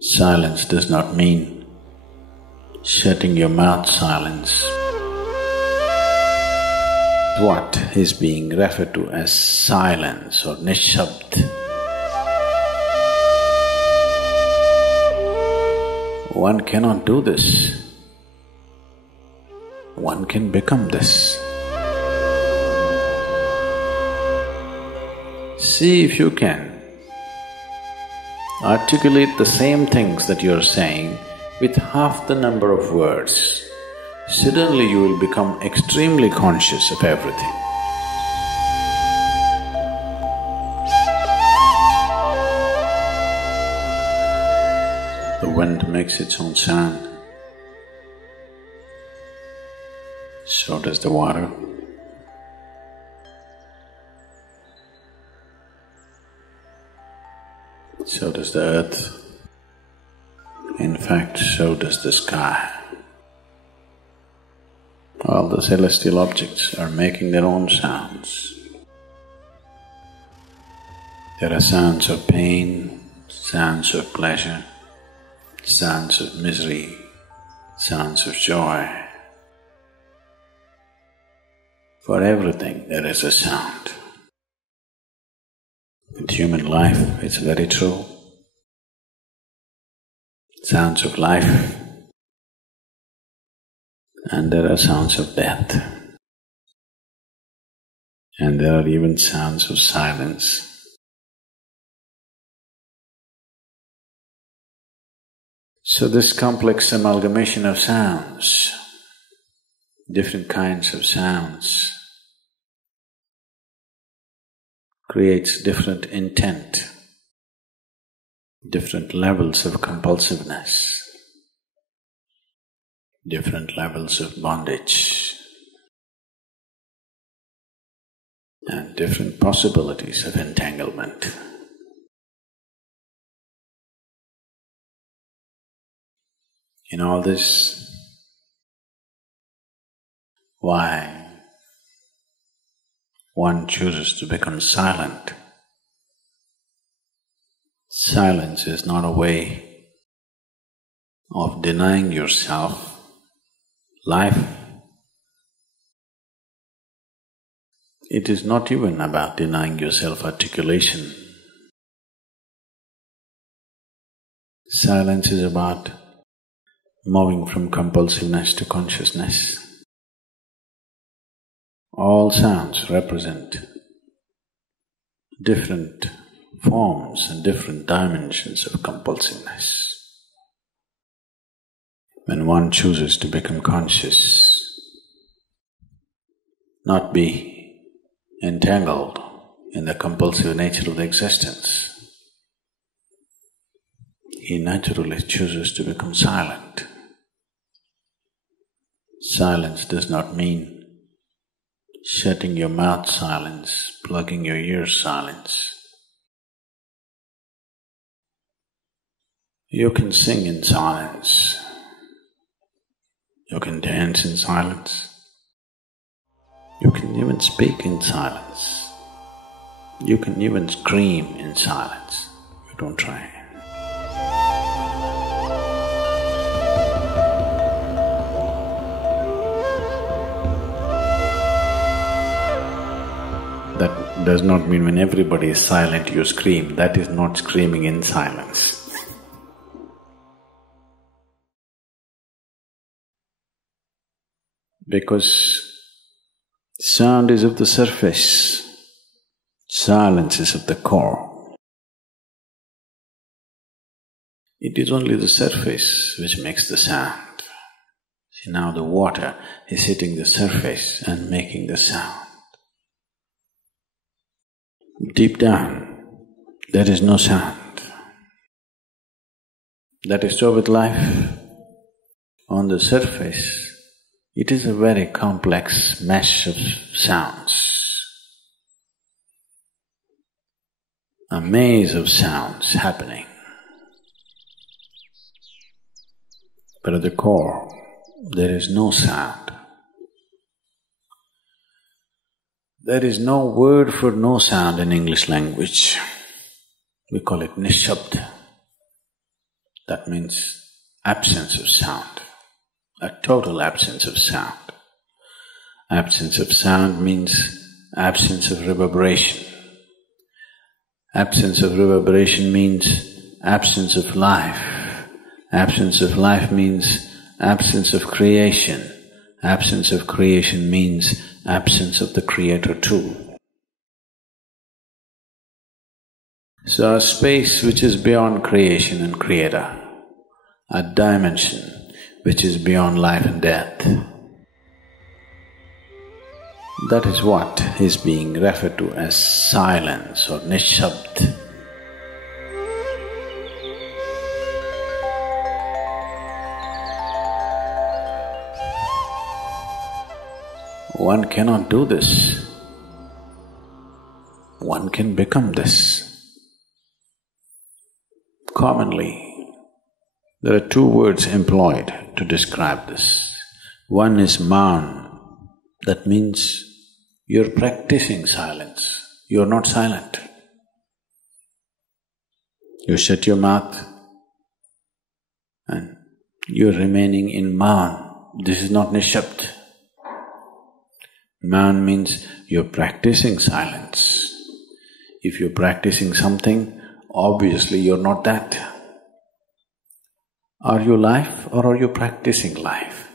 Silence does not mean shutting your mouth silence. What is being referred to as silence or nishabd? One cannot do this. One can become this. See if you can articulate the same things that you're saying with half the number of words. Suddenly you will become extremely conscious of everything. The wind makes its own sound, so does the water. So does the earth. In fact, so does the sky. All the celestial objects are making their own sounds. There are sounds of pain, sounds of pleasure, sounds of misery, sounds of joy. For everything there is a sound. With human life, it's very true. Sounds of life, and there are sounds of death, and there are even sounds of silence. So this complex amalgamation of sounds, different kinds of sounds, creates different intent, different levels of compulsiveness, different levels of bondage, and different possibilities of entanglement. In all this, why one chooses to become silent? Silence is not a way of denying yourself life. It is not even about denying yourself articulation. Silence is about moving from compulsiveness to consciousness. All sounds represent different forms and different dimensions of compulsiveness. When one chooses to become conscious, not be entangled in the compulsive nature of the existence, he naturally chooses to become silent. Silence does not mean shutting your mouth silence, plugging your ears silence. You can sing in silence. You can dance in silence. You can even speak in silence. You can even scream in silence. You don't try. That does not mean when everybody is silent you scream. That is not screaming in silence. Because sound is of the surface, silence is of the core. It is only the surface which makes the sound. See, now the water is hitting the surface and making the sound. Deep down, there is no sound. That is so with life. On the surface, it is a very complex mesh of sounds, a maze of sounds happening. But at the core, there is no sound. There is no word for no sound in English language. We call it nishabd. That means absence of sound, a total absence of sound. Absence of sound means absence of reverberation. Absence of reverberation means absence of life. Absence of life means absence of creation. Absence of creation means absence of the Creator too. So a space which is beyond creation and Creator, a dimension which is beyond life and death, that is what is being referred to as silence or nishabd. One cannot do this. One can become this. Commonly, there are two words employed to describe this. One is maun, that means you're practicing silence, you're not silent. You shut your mouth and you're remaining in maun. This is not nishabd. Maun means you're practicing silence. If you're practicing something, obviously you're not that. Are you life or are you practicing life?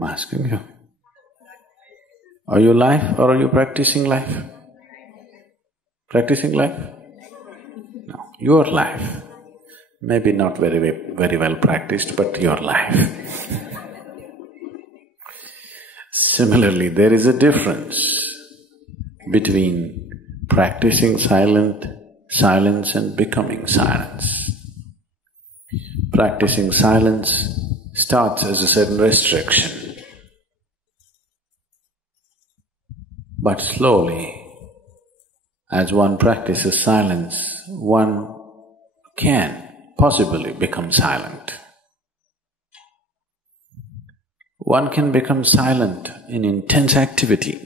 I'm asking you. Are you life or are you practicing life? Practicing life? No, your life. Maybe not very well practiced, but your life. Similarly, there is a difference between practicing silence and becoming silence. Practicing silence starts as a certain restriction, but slowly, as one practices silence, one can possibly become silent. One can become silent in intense activity,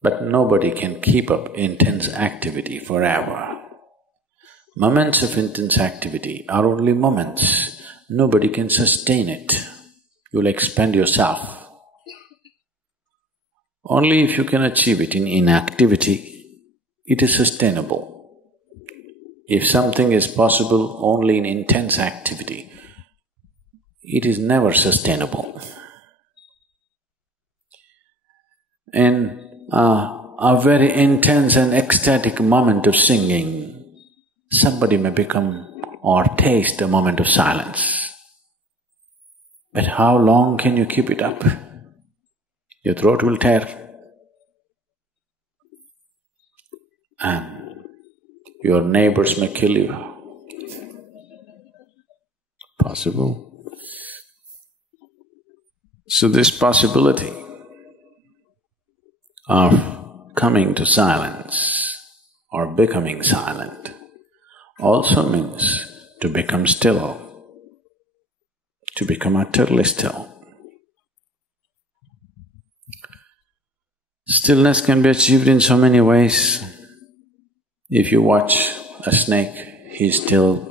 but nobody can keep up intense activity forever. Moments of intense activity are only moments. Nobody can sustain it. You'll expend yourself. Only if you can achieve it in inactivity, it is sustainable. If something is possible only in intense activity, it is never sustainable. In a very intense and ecstatic moment of singing, somebody may become or taste a moment of silence. But how long can you keep it up? Your throat will tear. And your neighbors may kill you. Possible. So this possibility of coming to silence or becoming silent also means to become still, to become utterly still. Stillness can be achieved in so many ways. If you watch a snake, he's still.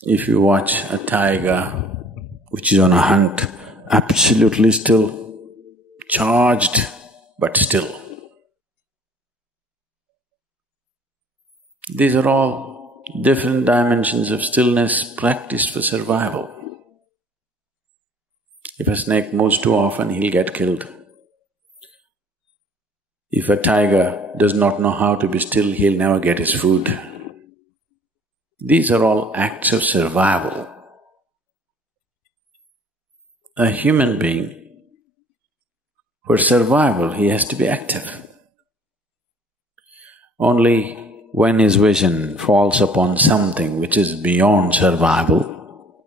If you watch a tiger which is on a hunt, absolutely still, charged but still. These are all different dimensions of stillness practiced for survival. If a snake moves too often, he'll get killed. If a tiger does not know how to be still, he'll never get his food. These are all acts of survival. A human being, for survival, he has to be active. Only when his vision falls upon something which is beyond survival,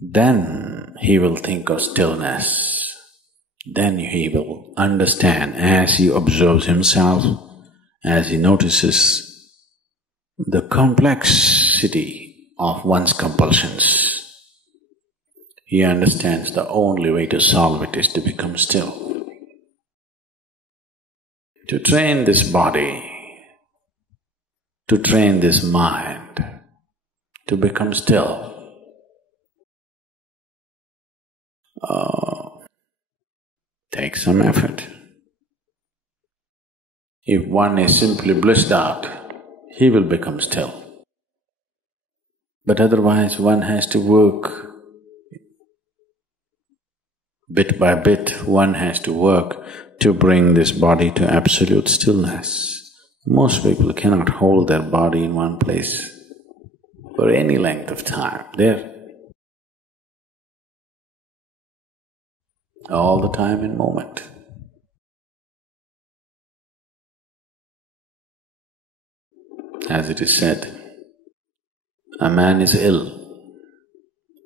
then he will think of stillness. Then he will understand as he observes himself, as he notices the complexity of one's compulsions. He understands the only way to solve it is to become still. to train this body, to train this mind, to become still. Takes some effort. If one is simply blissed out, he will become still. But otherwise one has to work bit by bit, one has to work to bring this body to absolute stillness. Most people cannot hold their body in one place for any length of time. They're all the time in moment. As it is said, a man is ill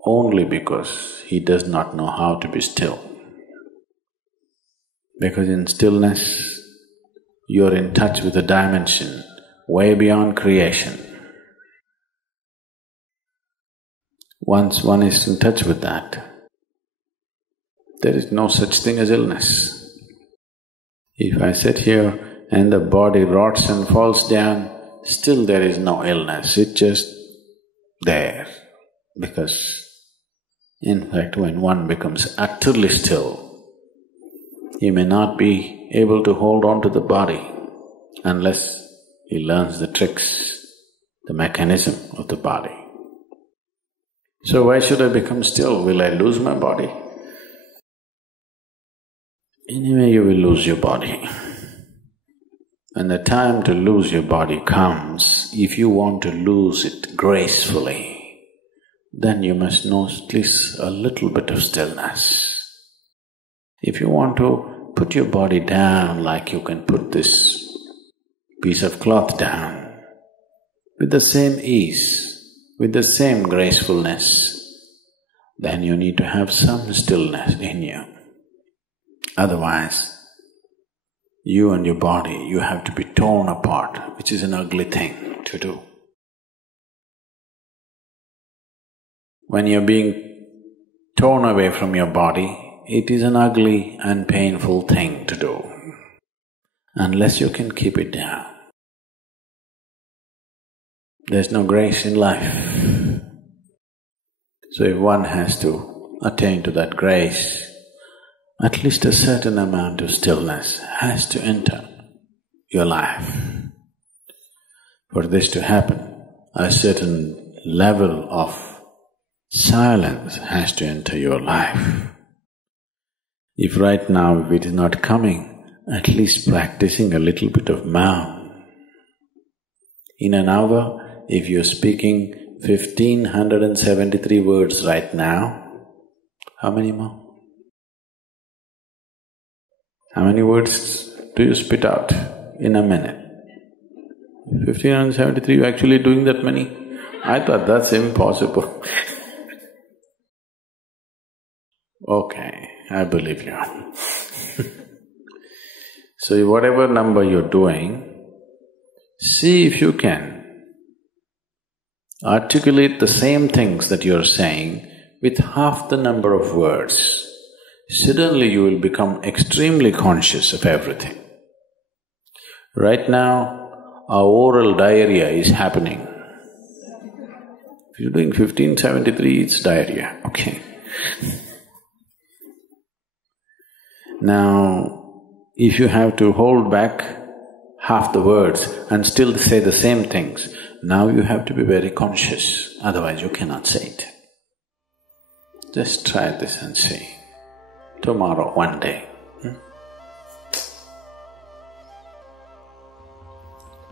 only because he does not know how to be still. Because in stillness, you're in touch with a dimension way beyond creation. Once one is in touch with that, there is no such thing as illness. If I sit here and the body rots and falls down, still there is no illness, it's just there. Because in fact, when one becomes utterly still, he may not be able to hold on to the body unless he learns the tricks, the mechanism of the body. So why should I become still? Will I lose my body? Anyway, you will lose your body. When the time to lose your body comes, if you want to lose it gracefully, then you must know at least a little bit of stillness. If you want to put your body down like you can put this piece of cloth down, with the same ease, with the same gracefulness, then you need to have some stillness in you. Otherwise, you and your body, you have to be torn apart, which is an ugly thing to do. When you're being torn away from your body, it is an ugly and painful thing to do, unless you can keep it down. There's no grace in life. So if one has to attain to that grace, at least a certain amount of stillness has to enter your life. For this to happen, a certain level of silence has to enter your life. If right now if it is not coming, at least practicing a little bit of maum. In an hour, if you're speaking 1573 words right now, how many more? How many words do you spit out in a minute? 1573, you're actually doing that many? I thought that's impossible. Okay, I believe you. So whatever number you're doing, see if you can articulate the same things that you're saying with half the number of words. Suddenly you will become extremely conscious of everything. Right now, our oral diarrhea is happening. If you're doing 1573, it's diarrhea, okay. Now, if you have to hold back half the words and still say the same things, now you have to be very conscious, otherwise you cannot say it. Just try this and see. Tomorrow, one day.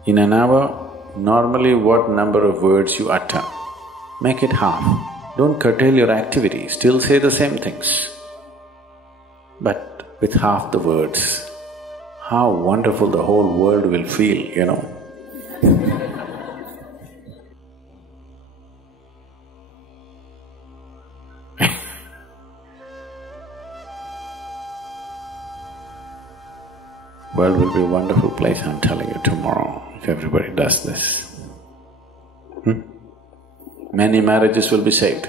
In an hour, normally what number of words you utter, make it half. Don't curtail your activity, still say the same things. But with half the words, how wonderful the whole world will feel, you know. World will be a wonderful place, I'm telling you, tomorrow, if everybody does this. Many marriages will be saved.